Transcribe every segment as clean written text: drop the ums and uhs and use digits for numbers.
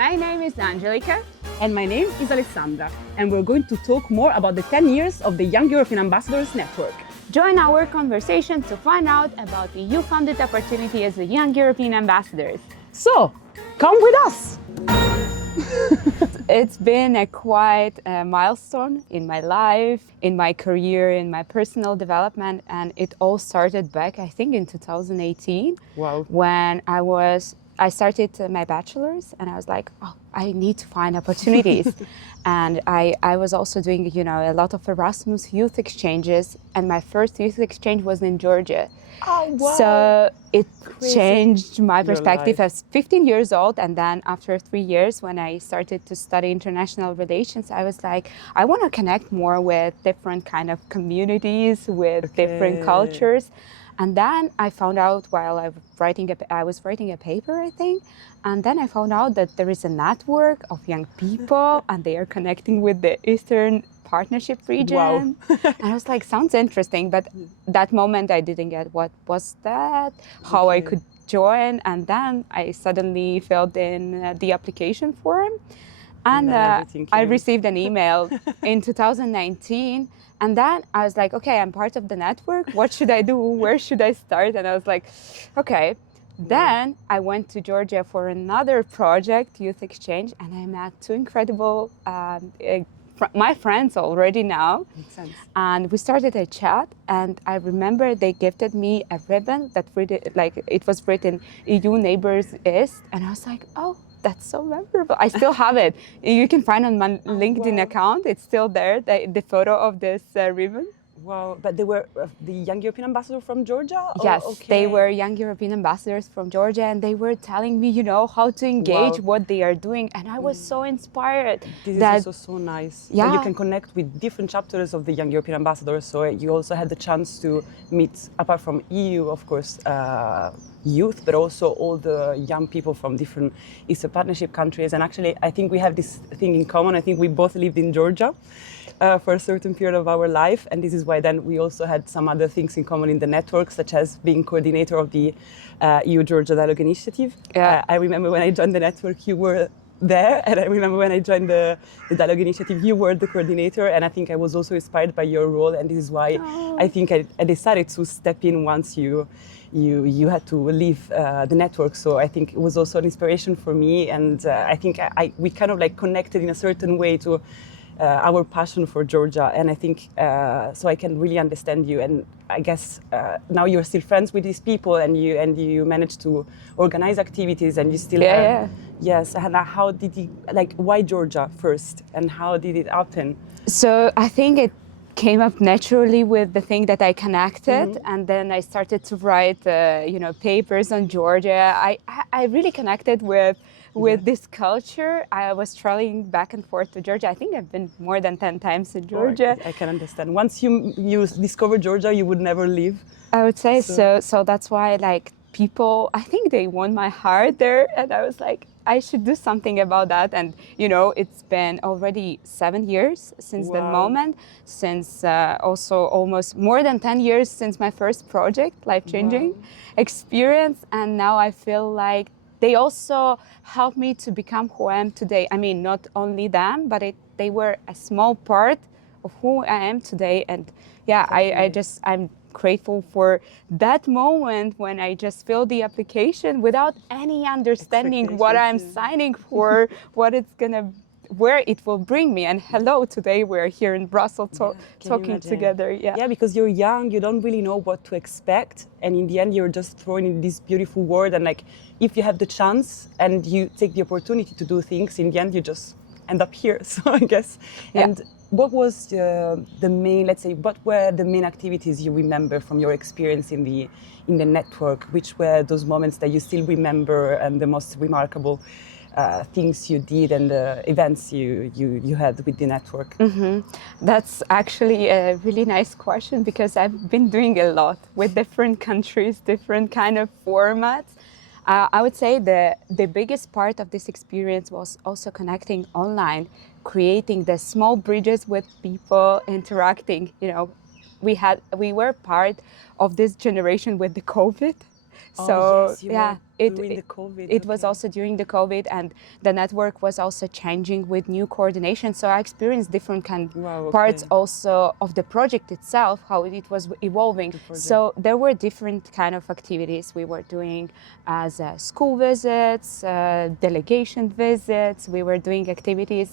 My name is Anzelika. And my name is Alessandra, and we're going to talk more about the 10 years of the Young European Ambassadors Network. Join our conversation to find out about the EU-funded opportunity as a Young European Ambassadors. So, come with us! It's been a quite milestone in my life, in my career, in my personal development, and it all started back, I think, in 2018. Wow. When I started my bachelor's, and I was like, oh, I need to find opportunities. And I was also doing, a lot of Erasmus youth exchanges, and my first youth exchange was in Georgia. Oh, wow. So it Crazy. changed my Your perspective life. as 15 years old. And then after 3 years, when I started to study international relations, I was like, I want to connect more with different kind of communities, with different cultures. And then I found out while I was writing a paper, I think, and then I found out that there is a network of young people and they are connecting with the Eastern Partnership region. Wow. And I was like, sounds interesting, but that moment I didn't get what was that, how I could join, and then I suddenly filled in the application form, and I received an email in 2019. And then I was like, okay, I'm part of the network. What should I do? Where should I start? And I was like, okay. Then I went to Georgia for another project, youth exchange, and I met two incredible, my friends already now. Makes sense. And we started a chat, and I remember they gifted me a ribbon that it was written EU YEAs, and I was like, oh, that's so memorable. I still have it. You can find on my LinkedIn account. It's still there, the photo of this ribbon. Wow, but they were the Young European Ambassador from Georgia? Yes, they were Young European Ambassadors from Georgia, and they were telling me, how to engage, what they are doing, and I was so inspired. This is also so nice. Yeah. You can connect with different chapters of the Young European Ambassadors, so you also had the chance to meet, apart from EU, of course, youth, but also all the young people from different Eastern Partnership countries. And actually, I think we have this thing in common. I think we both lived in Georgia for a certain period of our life, and this is why then we also had some other things in common in the network, such as being coordinator of the EU Georgia Dialogue Initiative. Yeah. I remember when I joined the network, you were there, and I remember when I joined the Dialogue Initiative, you were the coordinator, and I think I was also inspired by your role, and this is why I think I decided to step in once you had to leave the network. So I think it was also an inspiration for me, and I think we kind of like connected in a certain way to our passion for Georgia, and I think so I can really understand you. And I guess now you're still friends with these people, and you managed to organize activities, and you still Yes. And how did you why Georgia first, and how did it happen? So I think it came up naturally with the thing that I connected, and then I started to write papers on Georgia. I really connected with this culture. I was traveling back and forth to Georgia. I think I've been more than 10 times in Georgia. I can understand. Once you discover Georgia, you would never leave. I would say so. So that's why people, I think they won my heart there, and I was like, I should do something about that. And it's been already 7 years since the moment, since also almost more than 10 years since my first project, life-changing experience. And now I feel like they also helped me to become who I am today. I mean, not only them, but they were a small part of who I am today. And I'm grateful for that moment when I just filled the application without any understanding what I'm signing for, where it will bring me. And hello, today we're here in Brussels talking together. Yeah, because you're young, you don't really know what to expect, and in the end you're just thrown in this beautiful world, and if you have the chance and you take the opportunity to do things, in the end you just end up here. So I guess. And what was the main, what were the main activities you remember from your experience in the network? Which were those moments that you still remember, and the most remarkable things you did, and the events you had with the network? That's actually a really nice question, because I've been doing a lot with different countries, different kind of formats. I would say the biggest part of this experience was also connecting online, creating the small bridges with people, interacting. We were part of this generation with the COVID. Oh yes, you yeah, were during the COVID. it was Okay. also during the COVID, and the network was also changing with new coordination. So I experienced different Wow, parts okay. also of the project itself, how it was evolving. The project. So there were different kind of activities we were doing, as school visits, delegation visits. We were doing activities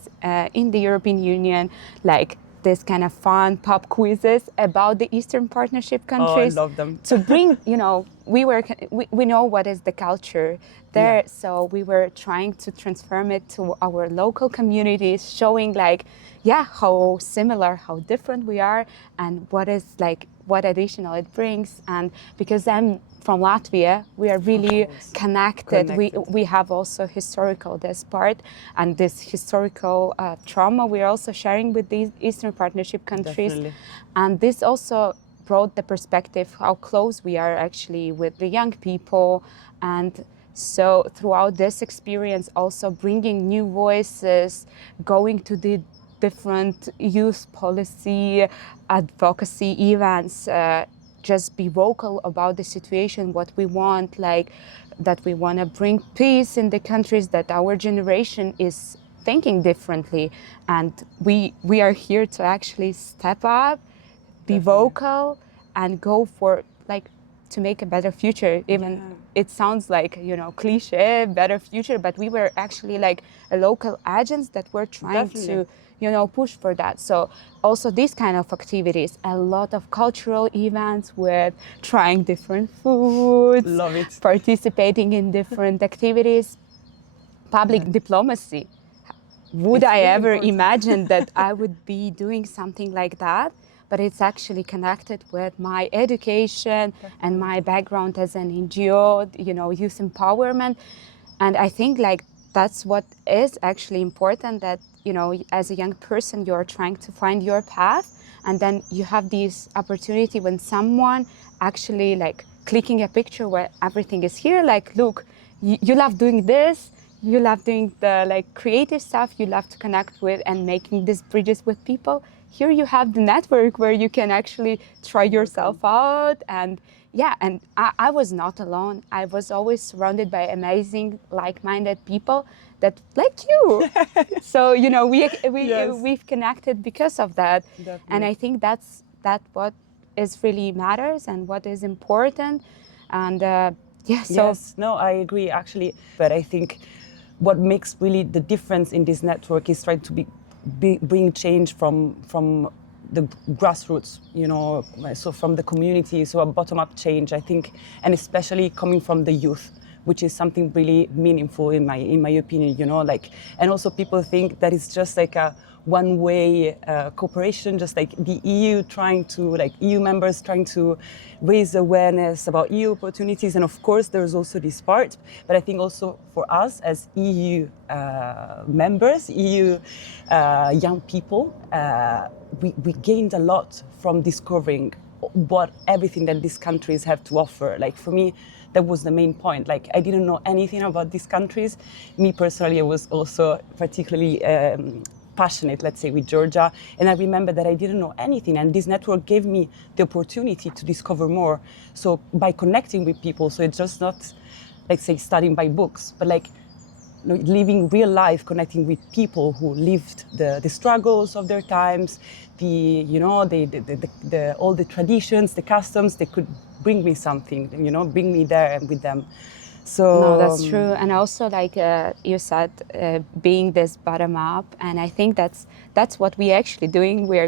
in the European Union, like this kind of fun pop quizzes about the Eastern Partnership Oh, I countries love them. to bring, we know what is the culture there, Yeah. so we were trying to transform it to our local communities, showing like, yeah, how similar, how different we are, and what additional it brings. And because I'm from Latvia, we are really course. connected. Connected. We have also historical this part, and this historical trauma we are also sharing with these Eastern Partnership countries. Definitely. And this also brought the perspective how close we are actually with the young people. And so throughout this experience, also bringing new voices, going to the different youth policy advocacy events, just be vocal about the situation, what we want, like that we want to bring peace in the countries, that our generation is thinking differently, and we are here to actually step up, be Definitely. vocal, and go for like to make a better future. Even it sounds like cliche, better future, but we were actually like a local agents that were trying Definitely. to push for that. So also these kind of activities, a lot of cultural events with trying different foods, Love it. participating in different activities, public diplomacy. Would It's I really ever important. imagine that I would be doing something like that? But it's actually connected with my education and my background as an NGO, youth empowerment. And I think like that's what is actually important, that, as a young person, you're trying to find your path. And then you have this opportunity when someone actually like clicking a picture where everything is here, like, look, you love doing this, you love doing the like creative stuff, you love to connect with and making these bridges with people. Here you have the network where you can actually try yourself out. And yeah, and I was not alone. I was always surrounded by amazing like-minded people that like you. So we've connected because of that. Definitely. And I think that's what is really matters and what is important. And yeah, so Yes, no, I agree actually. But I think what makes really the difference in this network is trying to bring change from the grassroots, so from the community, so a bottom-up change, I think, and especially coming from the youth, which is something really meaningful in my opinion, like, and also people think that it's just like a one-way cooperation, just like the EU trying to, like EU members trying to raise awareness about EU opportunities. And of course, there's also this part, but I think also for us as EU members, EU young people, we gained a lot from discovering what everything that these countries have to offer. Like for me, that was the main point. Like I didn't know anything about these countries. Me personally, I was also particularly passionate, let's say, with Georgia. And I remember that I didn't know anything. And this network gave me the opportunity to discover more. So by connecting with people, so it's just not, like, say, studying by books, but like living real life, connecting with people who lived the struggles of their times, all the traditions, the customs. They could bring me something, bring me there with them. So no, that's true. And also, like you said, being this bottom up, and I think that's what we actually doing. We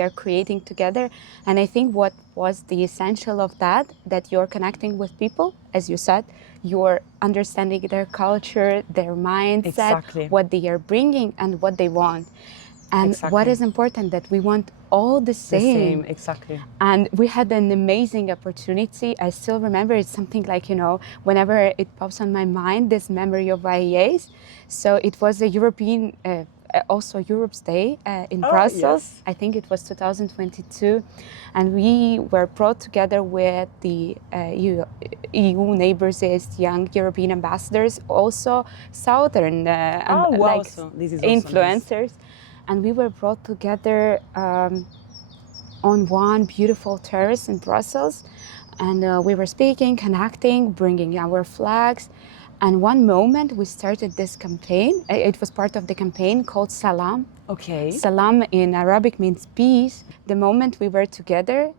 are creating together. And I think what was the essential of that you're connecting with people, as you said, you're understanding their culture, their mindset, Exactly. what they are bringing and what they want. And Exactly. what is important, that we want all the same. The same, exactly. And we had an amazing opportunity. I still remember, it's something like, whenever it pops on my mind, this memory of YEAs. So it was a European, also Europe's Day in Brussels. Yes. I think it was 2022. And we were brought together with the EU neighbours, young European ambassadors, also Southern Wow. So this is also influencers. Nice. And we were brought together on one beautiful terrace in Brussels. And we were speaking, connecting, bringing our flags. And one moment we started this campaign. It was part of the campaign called Salam. Okay. Salam in Arabic means peace. The moment we were together,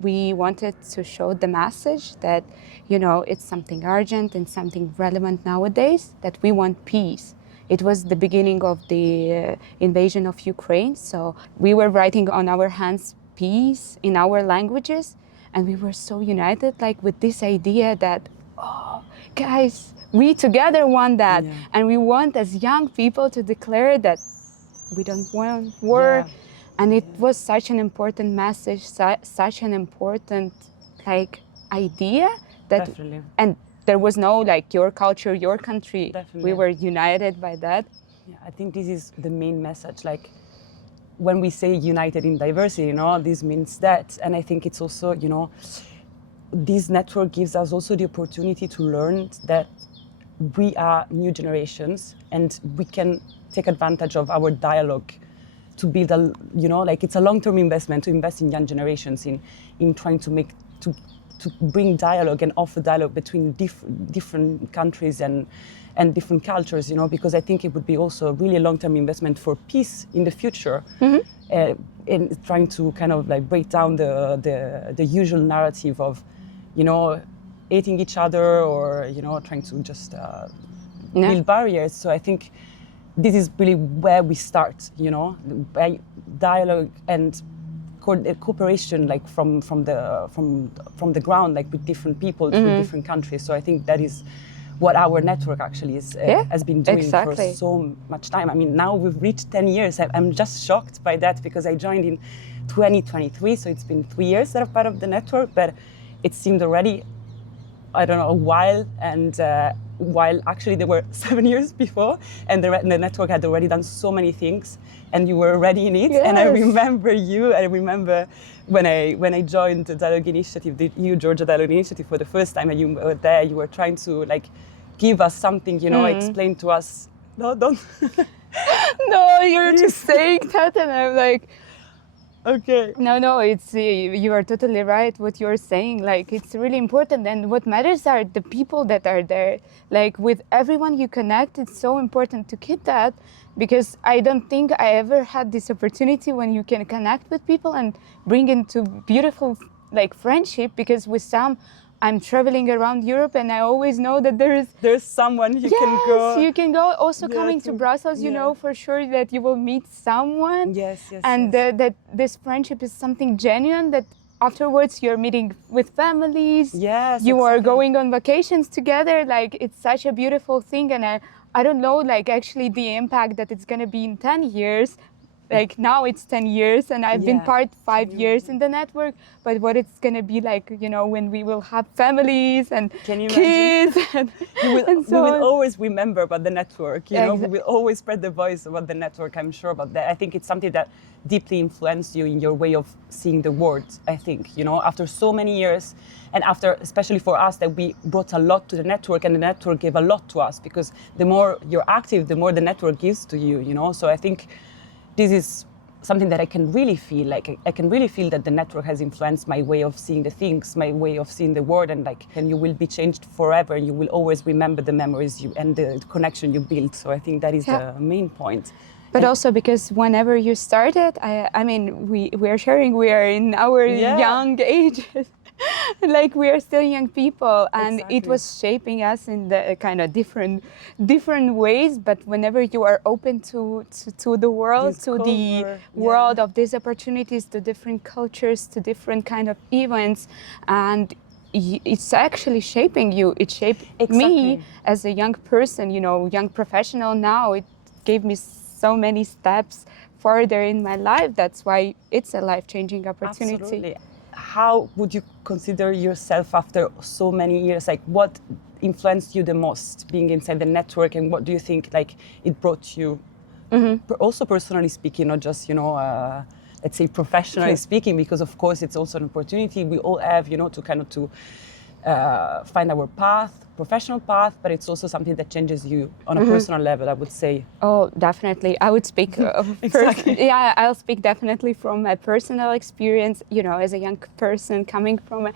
we wanted to show the message that, you know, it's something urgent and something relevant nowadays, that we want peace. It was the beginning of the invasion of Ukraine. So we were writing on our hands peace in our languages. And we were so united, like with this idea that, oh, guys, we together want that. Yeah. And we want as young people to declare that we don't want war. Yeah. And it was such an important message, such an important like idea that, Definitely. and there was no like your culture, your country. Definitely. We were united by that. Yeah, I think this is the main message. Like when we say united in diversity, you know, this means that. And I think it's also, you know, this network gives us also the opportunity to learn that we are new generations and we can take advantage of our dialogue to build a, you know, like it's a long-term investment to invest in young generations in trying to make, to bring dialogue and offer dialogue between different countries and different cultures, you know, because I think it would be also really a long-term investment for peace in the future. In trying to kind of like break down the usual narrative of, you know, hating each other or, you know, trying to just build barriers. So I think this is really where we start, you know, by dialogue and cooperation, like from the ground, like with different people, with different countries. So I think that is what our network actually is, has been doing for so much time. I mean, now we've reached 10 years. I'm just shocked by that because I joined in 2023, so it's been 3 years that I'm part of the network, but it seemed already, I don't know, a while, and while actually there were 7 years before, and the network had already done so many things, and you were already in it. Yes. And I remember when I joined the Dialogue Initiative, the EU Georgia Dialogue Initiative for the first time, and you were there, you were trying to like give us something, you know, explain to us. No, don't. No, you're just saying that, and I'm like, okay. No, it's you are totally right what you're saying. Like it's really important, and what matters are the people that are there. Like with everyone you connect, it's so important to keep that, because I don't think I ever had this opportunity when you can connect with people and bring into beautiful like friendship. Because with some, I'm traveling around Europe, and I always know that there's someone you can go. Yes, you can go. Also coming to Brussels, you know for sure that you will meet someone. Yes. And that this friendship is something genuine, that afterwards you're meeting with families. Yes, you are going on vacations together. Like it's such a beautiful thing, and I don't know like actually the impact that it's gonna be in 10 years. Like now it's 10 years and I've been part 5 years in the network, but what it's going to be like, you know, when we will have families and kids. And we will always remember about the network, you know, we will always spread the voice about the network, I'm sure about that. I think it's something that deeply influenced you in your way of seeing the world, I think, you know, after so many years, and after, especially for us, that we brought a lot to the network, and the network gave a lot to us, because the more you're active, the more the network gives to you, you know, so I think this is something that I can really feel. Like I can really feel that the network has influenced my way of seeing the things, my way of seeing the world, and you will be changed forever. And you will always remember the memories and the connection you built. So I think that is the main point. But also because whenever you started, I mean, we are sharing. We are in our young ages. Like we are still young people, and it was shaping us in the kind of different ways. But whenever you are open to the world, the world of these opportunities, to different cultures, to different kind of events, and it's actually shaping you. It shaped me as a young person, you know, young professional. Now it gave me so many steps further in my life. That's why it's a life-changing opportunity. Absolutely. How would you consider yourself after so many years? Like, what influenced you the most being inside the network, and what do you think like it brought you? Also personally speaking, not just, you know, let's say professionally speaking, because of course it's also an opportunity we all have, you know, to kind of find our path, professional path, but it's also something that changes you on a personal level, I would say. Oh, definitely. I would speak first. Yeah, I'll speak definitely from my personal experience, you know, as a young person coming from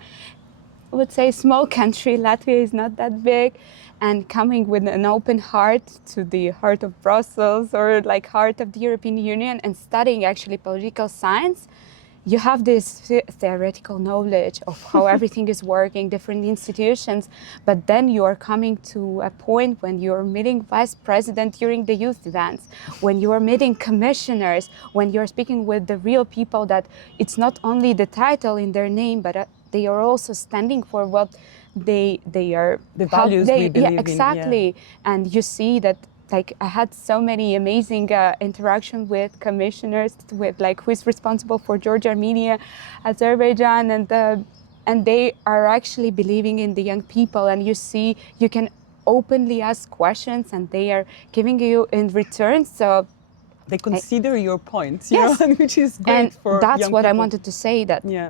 I would say, small country. Latvia is not that big. And coming with an open heart to the heart of Brussels or like heart of the European Union and studying actually political science, you have this theoretical knowledge of how everything is working, different institutions, but then you are coming to a point when you're meeting vice president during the youth events, when you are meeting commissioners, when you're speaking with the real people that it's not only the title in their name, but they are also standing for what they are, the values we believe exactly. in. Yeah. And you see that, like, I had so many amazing interaction with commissioners, with like who is responsible for Georgia, Armenia, Azerbaijan, and they are actually believing in the young people. And you see, you can openly ask questions, and they are giving you in return. So they consider your points, yes, you know, which is great and for that's young what people. I wanted to say. That yeah,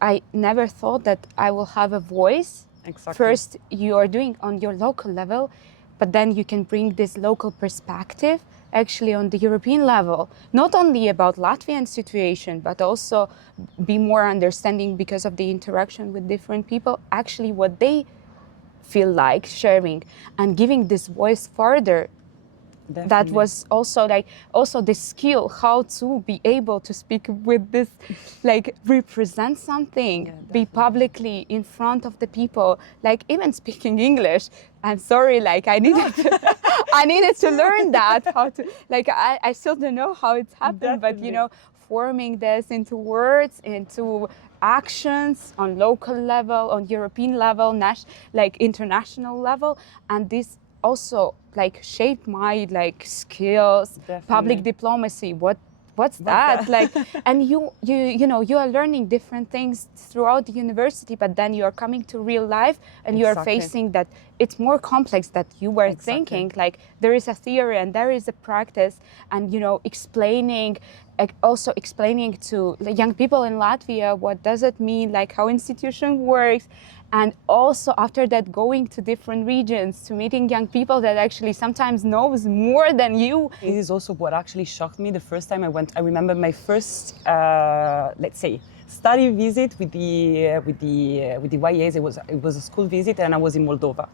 I never thought that I will have a voice. exactly. First, you are doing on your local level, but then you can bring this local perspective actually on the European level, not only about Latvian situation, but also be more understanding because of the interaction with different people, actually what they feel like sharing and giving this voice further. Definitely. That was also like the skill how to be able to speak with this, like represent something, be publicly in front of the people, like even speaking English. I'm sorry, like I needed I needed to learn that, how to, like I still don't know how it's happened. Definitely. But you know, forming this into words, into actions on local level, on European level, like international level, and this also like shape my like skills. Definitely. Public diplomacy, what's that? Like, and you know, you are learning different things throughout the university, but then you are coming to real life and you are facing that it's more complex that you were thinking. Like there is a theory and there is a practice, and you know, also explaining to the young people in Latvia what does it mean, like how institution works. And also after that, going to different regions to meeting young people that actually sometimes knows more than you. This is also what actually shocked me the first time I went. I remember my first, let's say, study visit with the YEAs. It was a school visit, and I was in Moldova.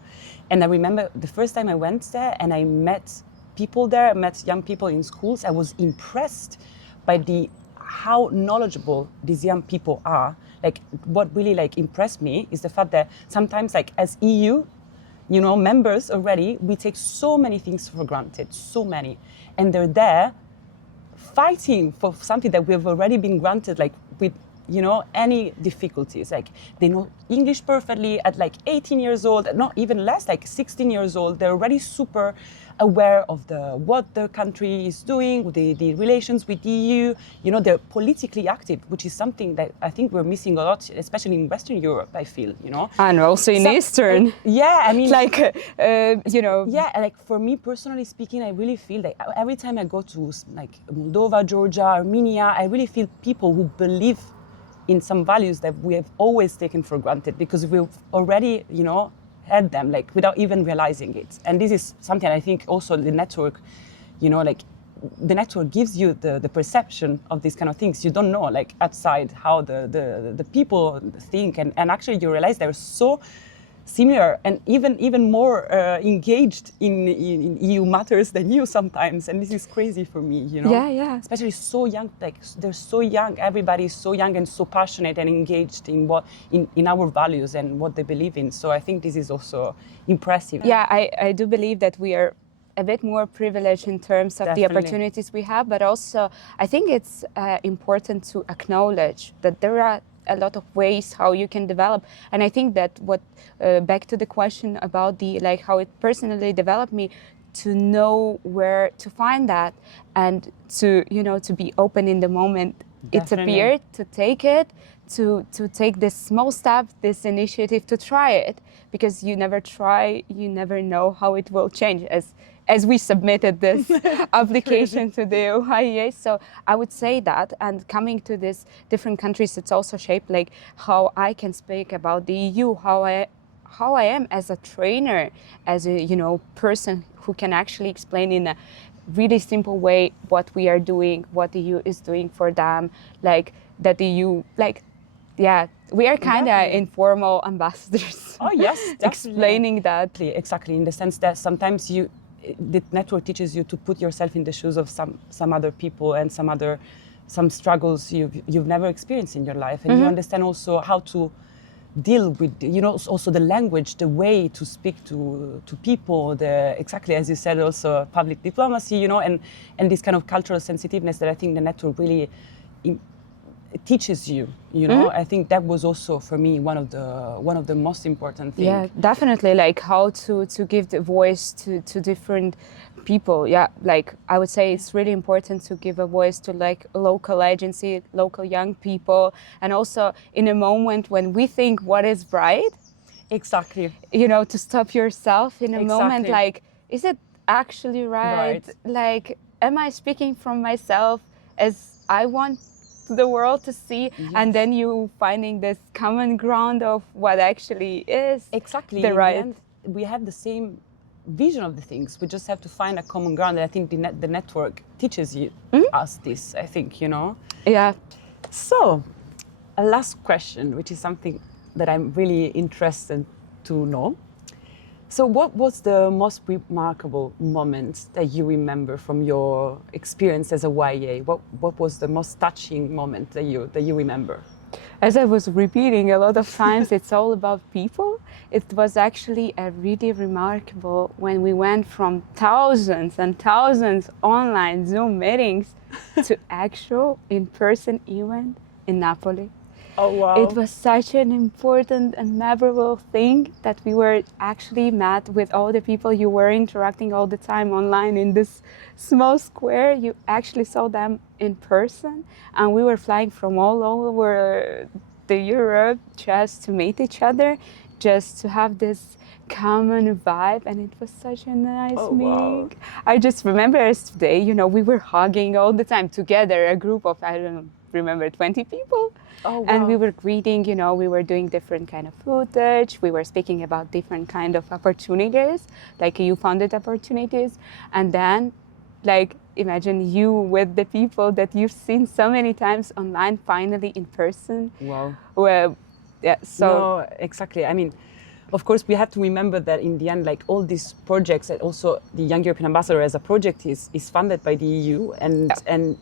And I remember the first time I went there, and I met people there, met young people in schools. I was impressed by how knowledgeable these young people are. Like what really like impressed me is the fact that sometimes, like as EU, you know, members already, we take so many things for granted, so many, and they're there fighting for something that we've already been granted, like with, you know, any difficulties. Like they know English perfectly at like 18 years old, not even less, like 16 years old. They're already super aware of what their country is doing, the relations with the EU. You know, they're politically active, which is something that I think we're missing a lot, especially in Western Europe, I feel, you know. And also in Eastern. Yeah, I mean. Like, you know. Yeah, like for me personally speaking, I really feel like every time I go to like Moldova, Georgia, Armenia, I really feel people who believe in some values that we have always taken for granted because we've already, you know, had them, like without even realizing it. And this is something I think also the network, you know, like the network gives you the perception of these kind of things. You don't know, like outside, how the people think, and actually you realize they're so similar and even more engaged in EU matters than you sometimes, and this is crazy for me, you know. Yeah. Especially so young, like they're so young. Everybody is so young and so passionate and engaged in in our values and what they believe in. So I think this is also impressive. Yeah, I do believe that we are a bit more privileged in terms of the opportunities we have, but also I think it's important to acknowledge that there are a lot of ways how you can develop. And I think that back to the question about like how it personally developed me, to know where to find that and to, you know, to be open in the moment. Definitely. It's appeared, to take it, to take this small step, this initiative, to try it, because you never try, you never know how it will change. As we submitted this application to the EU YEAs. So I would say that, and coming to these different countries, it's also shaped like how I can speak about the EU, how I am as a trainer, as a, you know, person who can actually explain in a really simple way what we are doing, what the EU is doing for them, like that the EU, like yeah, we are kind of Definitely. informal ambassadors. Oh yes, definitely. Explaining that. Exactly, in the sense that sometimes the network teaches you to put yourself in the shoes of some other people and some struggles you've never experienced in your life, and you understand also how to deal with, also the language, the way to speak to people, exactly as you said, also public diplomacy, and this kind of cultural sensitiveness that I think the network really teaches you. I think that was also for me one of the most important things. Yeah, definitely, like how to give the voice to different people. Yeah, like I would say it's really important to give a voice to like local agency, local young people, and also in a moment when we think what is right. Exactly. To stop yourself in a moment, like, is it actually right? Like, am I speaking from myself as I want the world to see? Yes. And then you finding this common ground of what actually is exactly the in right. The end, we have the same vision of the things. We just have to find a common ground, and I think the network teaches us this, I think. Yeah. So a last question, which is something that I'm really interested to know. So what was the most remarkable moment that you remember from your experience as a YEA? What was the most touching moment that you remember? As I was repeating a lot of times, it's all about people. It was actually a really remarkable when we went from thousands and thousands online Zoom meetings to actual in-person event in Napoli. Oh, wow. It was such an important and memorable thing that we were actually met with all the people you were interacting all the time online in this small square. You actually saw them in person, and we were flying from all over the Europe just to meet each other, just to have this common vibe, and it was such a nice meeting. Wow. I just remember as today, we were hugging all the time together, a group of, I don't remember, 20 people. Oh, wow. And we were greeting, we were doing different kind of footage. We were speaking about different kind of opportunities, like you-founded opportunities. And then, like, imagine you with the people that you've seen so many times online, finally in person. Wow. Well, yeah, so... No, exactly. I mean, of course, we have to remember that in the end, like all these projects, and also the Young European Ambassador as a project is funded by the EU, and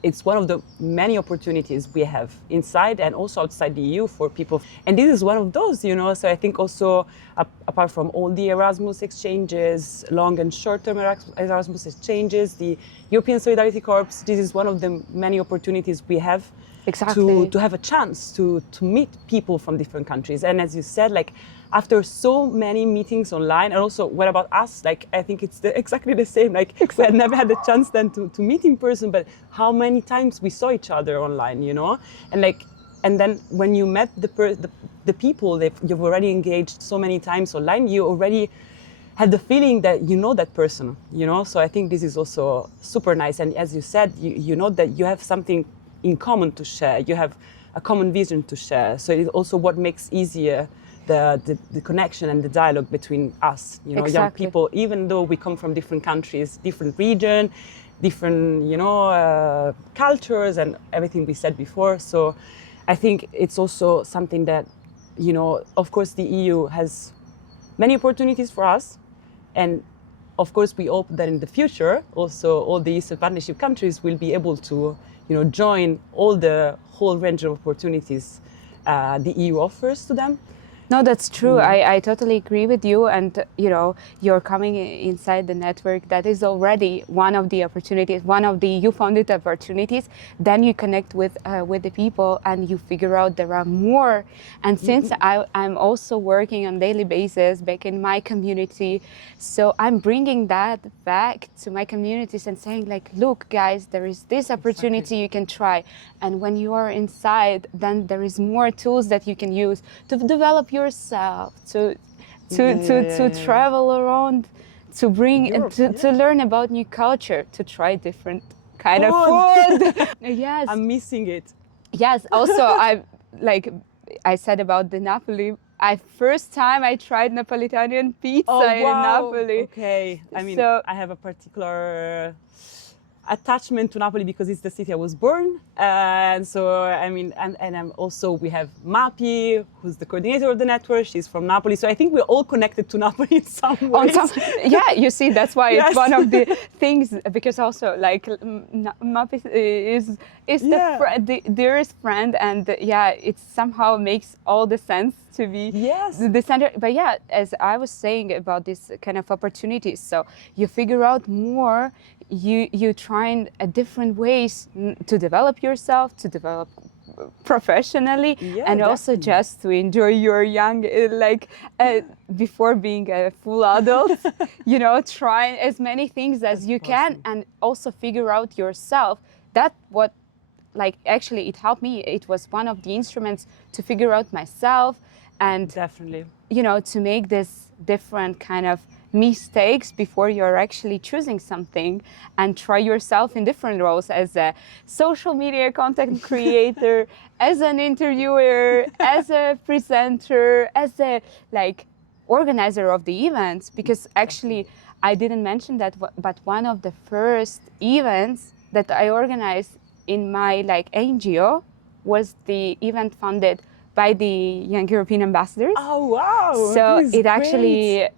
it's one of the many opportunities we have inside and also outside the EU for people. And this is one of those, So I think also, apart from all the Erasmus exchanges, long and short-term Erasmus exchanges, the European Solidarity Corps, this is one of the many opportunities we have. Exactly. To have a chance to meet people from different countries. And as you said, like after so many meetings online, and also what about us? Like I think it's exactly the same. Like we had never had the chance then to meet in person, but how many times we saw each other online, and then when you met the people that you've already engaged so many times online, you already had the feeling that you know that person, So I think this is also super nice. And as you said, you know that you have something in common to share. You have a common vision to share. So it's also what makes easier the connection and the dialogue between us, young people, even though we come from different countries, different region, different, cultures and everything we said before. So I think it's also something that, of course the EU has many opportunities for us. And of course we hope that in the future also all the Eastern Partnership countries will be able to join all the whole range of opportunities the EU offers to them. No, that's true. I totally agree with you. And, you're coming inside the network. That is already one of the opportunities, one of the you-founded opportunities. Then you connect with the people and you figure out there are more. And since I'm also working on daily basis back in my community, so I'm bringing that back to my communities and saying like, look, guys, there is this opportunity you can try. And when you are inside, then there is more tools that you can use to develop yourself, to travel around, to bring Europe, to learn about new culture, to try different kind of food. Yes, I'm missing it. Yes, also I said about the Napoli. First time I tried Napolitanian pizza in Napoli. Okay, I mean, so, I have a particular attachment to Napoli because it's the city I was born. And so, I mean, and I'm also, we have Mapi, who's the coordinator of the network. She's from Napoli. So I think we're all connected to Napoli in some way. Yeah, you see, that's why Yes. it's one of the things, because also like Mapi is the dearest friend, and yeah, it somehow makes all the sense to be the center. But yeah, as I was saying about this kind of opportunities, so you figure out more, you try different ways to develop yourself, to develop professionally, and also just to enjoy your young before being a full adult. You know, try as many things as you can, and also figure out yourself. That what, like, actually it helped me. It was one of the instruments to figure out myself, and definitely, you know, to make this different kind of mistakes before you're actually choosing something, and try yourself in different roles, as a social media content creator, as an interviewer, as a presenter, as a organizer of the events. Because actually I didn't mention that, but one of the first events that I organized in my NGO was the event funded by the Young European Ambassadors. Oh wow! So it great. Actually,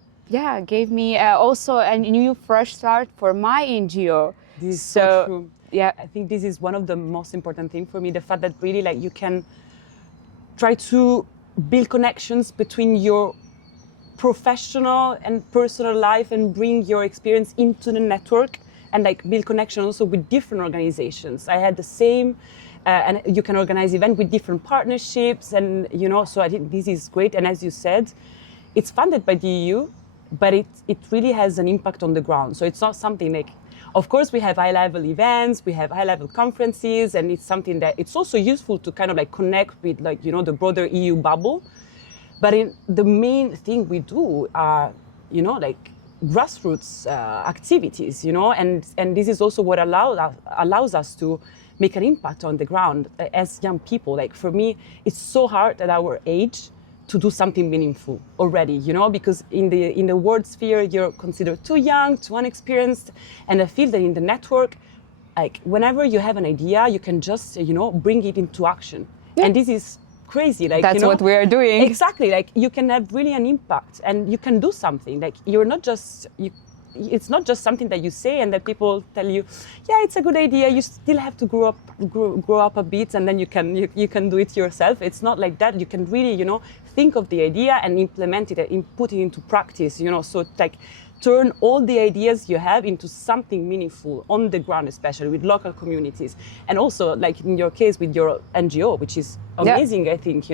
gave me also a new fresh start for my NGO. This is so true. Yeah, I think this is one of the most important things for me, the fact that really you can try to build connections between your professional and personal life and bring your experience into the network, and build connection also with different organizations. I had the same, and you can organize events with different partnerships, and so I think this is great. And as you said, it's funded by the EU, but it really has an impact on the ground. So it's not something of course we have high-level events, we have high-level conferences, and it's something that it's also useful to kind of connect with the broader EU bubble. But the main thing we do are, grassroots activities, and this is also what allows us to make an impact on the ground as young people. For me, it's so hard at our age to do something meaningful already, because in the world sphere, you're considered too young, too unexperienced. And I feel that in the network, whenever you have an idea, you can just, bring it into action. Yeah. And this is crazy. That's what we are doing. Exactly. You can have really an impact, and you can do something. You're not just, it's not just something that you say and that people tell you, yeah, it's a good idea. You still have to grow up a bit, and then you can do it yourself. It's not like that. You can really, think of the idea and implement it and put it into practice. So turn all the ideas you have into something meaningful on the ground, especially with local communities. And also, in your case with your NGO, which is amazing, I think,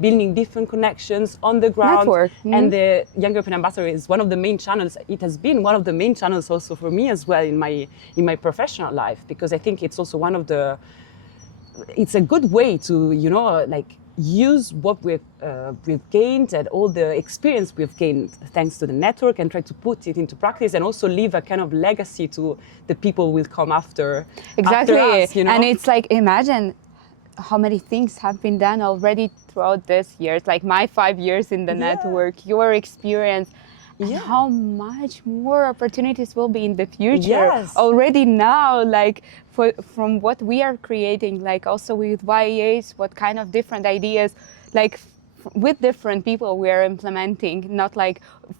building different connections on the ground. Network. And the Young European Ambassador is one of the main channels. It has been one of the main channels also for me as well in my professional life, because I think it's also it's a good way to, use what we've gained and all the experience we've gained thanks to the network, and try to put it into practice, and also leave a kind of legacy to the people who will come after. Exactly. After us, And it's imagine how many things have been done already throughout this year. It's my 5 years in the network, your experience, and how much more opportunities will be in the future. Yes. Already now, from what we are creating, also with YEAs, what kind of different ideas, with different people we are implementing, not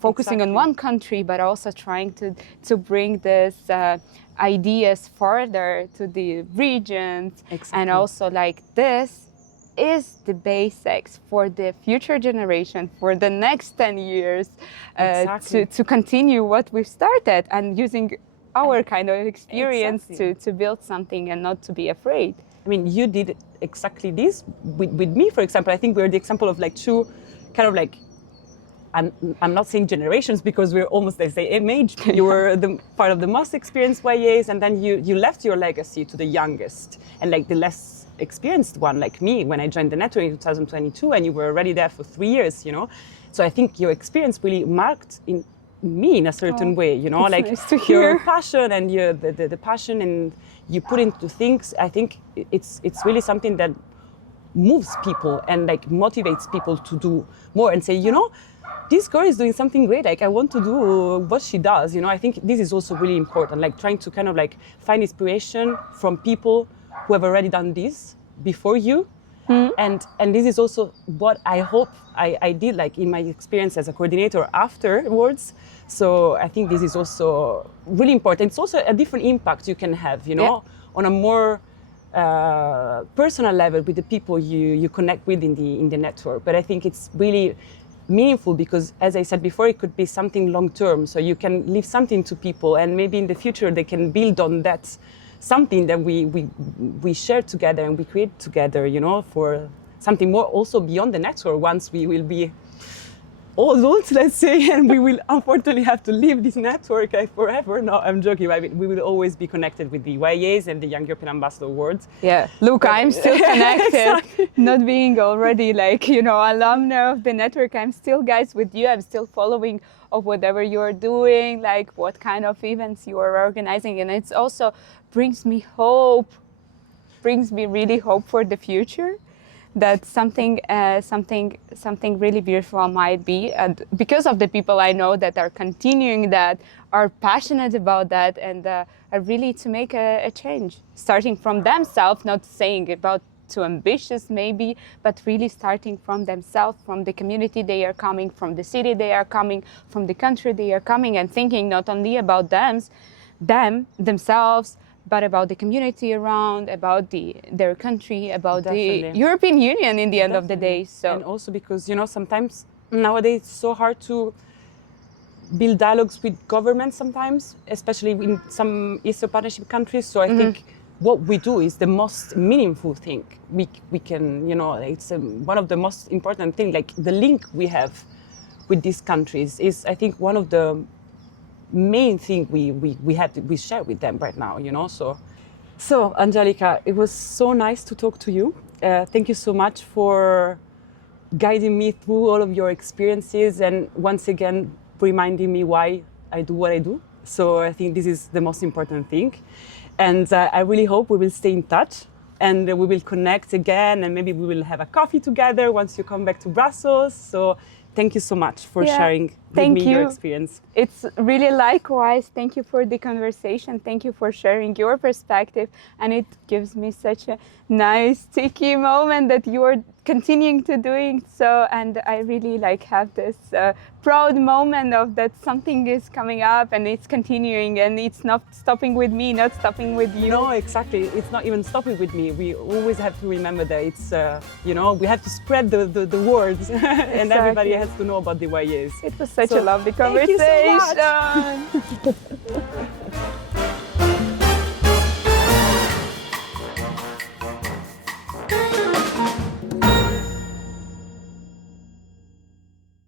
focusing on one country, but also trying to bring this ideas further to the regions. Exactly. And also this is the basics for the future generation, for the next 10 years, to continue what we've started, and using our kind of experience to build something and not to be afraid. I mean, you did exactly this with me, for example. I think we're the example of two kind of I'm not saying generations, because we're almost the same age. You were the part of the most experienced YEAs, and then you left your legacy to the youngest and the less experienced one, like me, when I joined the network in 2022, and you were already there for 3 years, So I think your experience really marked in me in a certain way, Nice to hear. Your passion and the passion and you put into things. I think it's really something that moves people and motivates people to do more and say, this girl is doing something great. Like, I want to do what she does. You know, I think this is also really important. Like, trying to kind of like find inspiration from people who have already done this before you. And this is also what I hope I did, like in my experience as a coordinator afterwards. So I think this is also really important. It's also a different impact you can have, you know, on a more personal level with the people you connect with in the network. But I think it's really meaningful because, as I said before, it could be something long term. So you can leave something to people, and maybe in the future they can build on that. Something that we share together and we create together, you know, for something more also beyond the network once we will be old, let's say, and we will unfortunately have to leave this network forever. No, I'm joking. I mean, we will always be connected with the YEAs and the Young European Ambassador Awards. Yeah, look, I'm still connected, Exactly. not being already like, you know, alumna of the network. I'm still, guys, with you. I'm still following of whatever you're doing, like what kind of events you are organizing. And it's also brings me hope, brings me really hope for the future, that something really beautiful might be, and because of the people I know that are continuing that, are passionate about that, and are really to make a change, starting from themselves, not saying about too ambitious maybe, but really starting from themselves, from the community they are coming, from the city they are coming, from the country they are coming, and thinking not only about themselves, but about the community around, about their country, about Definitely. the European Union in the end of the day. So, and also because, you know, sometimes nowadays it's so hard to build dialogues with governments sometimes, especially in some Eastern Partnership countries. So I think what we do is the most meaningful thing we can, you know, it's one of the most important things. Like the link we have with these countries is, I think, one of the main thing we share with them right now, you know. So Anzelika, it was so nice to talk to you. Thank you so much for guiding me through all of your experiences, and once again reminding me why I do what I do. So I think this is the most important thing, and I really hope we will stay in touch and we will connect again, and maybe we will have a coffee together once you come back to Brussels. So thank you so much for sharing with me your experience. It's really likewise. Thank you for the conversation. Thank you for sharing your perspective. And it gives me such a nice, sticky moment that you are continuing to doing so. And I really have this proud moment of that something is coming up and it's continuing, and it's not stopping with me, not stopping with you. No, exactly. It's not even stopping with me. We always have to remember that it's, you know, we have to spread the words and everybody has to know about the YEAs. It was such a lovely conversation. Thank you so much.